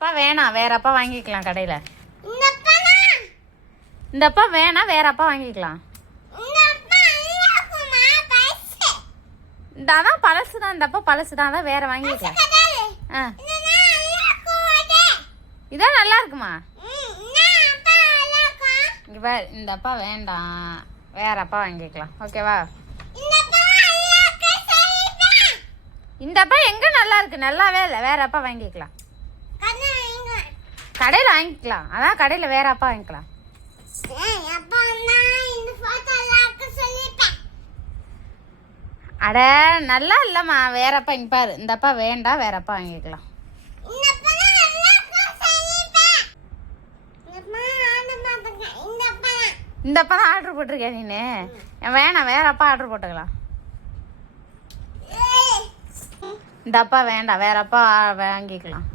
அப்பா வேணாம், வேற அப்பா வாங்கிக்கலாம் கடையில். இந்த அப்பா வேணாம், வேற அப்பா வாங்கிக்கலாம். இந்த அதான் பழசு தான், இந்த அப்பா பழசு தான், அதான் வேற வாங்கிக்கலாம். ஆ இதான் நல்லா இருக்குமா? இங்கே பாரு, இந்த அப்பா வேண்டாம், வேற அப்பா வாங்கிக்கலாம். ஓகேவா? இந்த அப்பா எங்க நல்லா இருக்கு? நல்லாவே இல்லை, வேற அப்பா வாங்கிக்கலாம். கடையில் வாங்கிக்கலாம், அதான் கடையில் வேற அப்பா வாங்கிக்கலாம். அட நல்லா இல்லைம்மா, வேற அப்பா. இங்கே பாரு, இந்த அப்பா வேண்டாம், வேற அப்பா வாங்கிக்கலாம். இந்த அப்பா தான் ஆர்டர் போட்டிருக்கேன் நீனு. வேணாம், வேற அப்பா ஆர்டர் போட்டுக்கலாம். இந்த அப்பா வேண்டாம், வேற அப்பா வாங்கிக்கலாம்.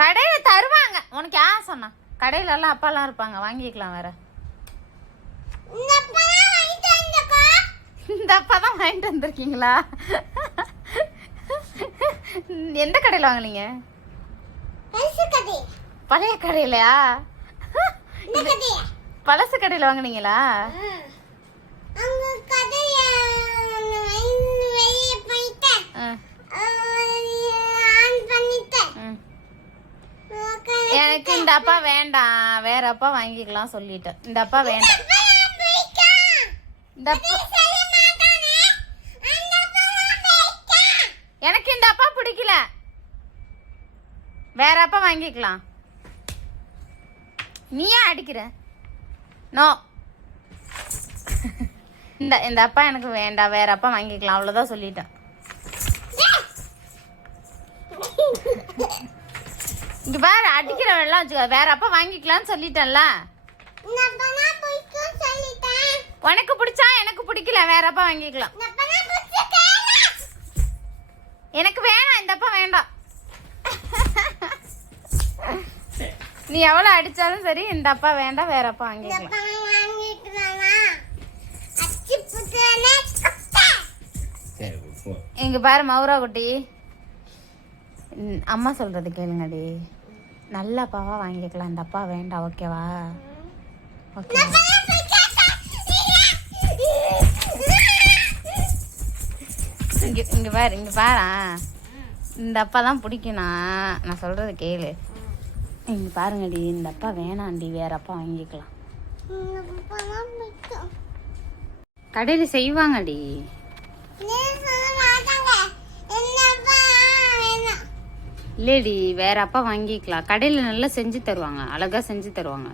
கடையில் தருவாங்க, உனக்கு யார் சொன்னா? கடையில எல்லாம் அப்பாலாம் இருப்பாங்க, வாங்கிக்கலாம். வேற இந்த அப்பா தான் வாங்கிட்டு வந்திருக்கீங்களா? எந்த கடையில் வாங்கினீங்க? பழைய கடையிலயா? பழசு கடையில் வாங்கினீங்களா? எனக்கு இந்த அப்பா வேண்டாம், வேற அப்பா வாங்கிக்கலாம் சொல்லிட்டேன். இந்த அப்பா வேண்டாம். எனக்கு இந்த அப்பா பிடிக்கல, வேற அப்பா வாங்கிக்கலாம். நீ ஏன் அடிக்கிற? நோ, இந்த அப்பா எனக்கு வேண்டாம், வேற அப்பா வாங்கிக்கலாம், அவ்வளோதான் சொல்லிட்டேன். இங்க பாரு, அடிக்கிற வெள்ளம் வச்சுக்கோ. வேற அப்பா வாங்கிக்கலாம்னு சொல்லிட்டேன்ல. உனக்கு பிடிச்சா, எனக்கு பிடிக்கல, வேற அப்பா வாங்கிக்கலாம். எனக்கு வேணாம், இந்த அப்பா வேண்டாம். நீ எவ்வளோ அடிச்சாலும் சரி, இந்த அப்பா வேண்டாம், வேற அப்பா வாங்கிக்கலாம். இங்க பாரு மௌரா குட்டி, அம்மா சொல்றது கேளுங்கடி. நல்ல அப்பாவா வாங்கிக்கலாம், இந்த அப்பா வேண்டாம். ஓகேவா? ஓகே. இங்க பாரு, இங்க பாரு, இந்த அப்பா தான் பிடிக்கும்னா நான் சொல்றது கேளு. இங்க பாருங்கடி, இந்த அப்பா வேணாண்டி, வேற அப்பா வாங்கிக்கலாம். கடையில் செய்வாங்கடி. இல்லடி, வேற அப்பா வாங்கிக்கலாம். கடையில் நல்லா செஞ்சு தருவாங்க, அழகா செஞ்சு தருவாங்க.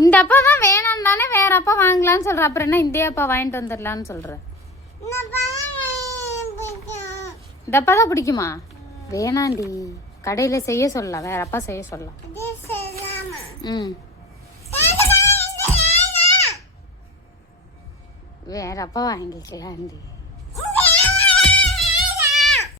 இந்த அப்பா தான் வேணாம் தானே, வேற அப்பா வாங்கலான்னு சொல்ற. அப்புறம் என்ன இந்த அப்பா வாங்கிட்டு வந்துடலான்னு சொல்ற? இந்த அப்பா தான் பிடிக்குமா? வேணாண்டி, கடையில் செய்ய சொல்லலாம், வேற அப்பா செய்ய சொல்லலாம். வேற அப்பா வாங்கிக்கலாண்டி.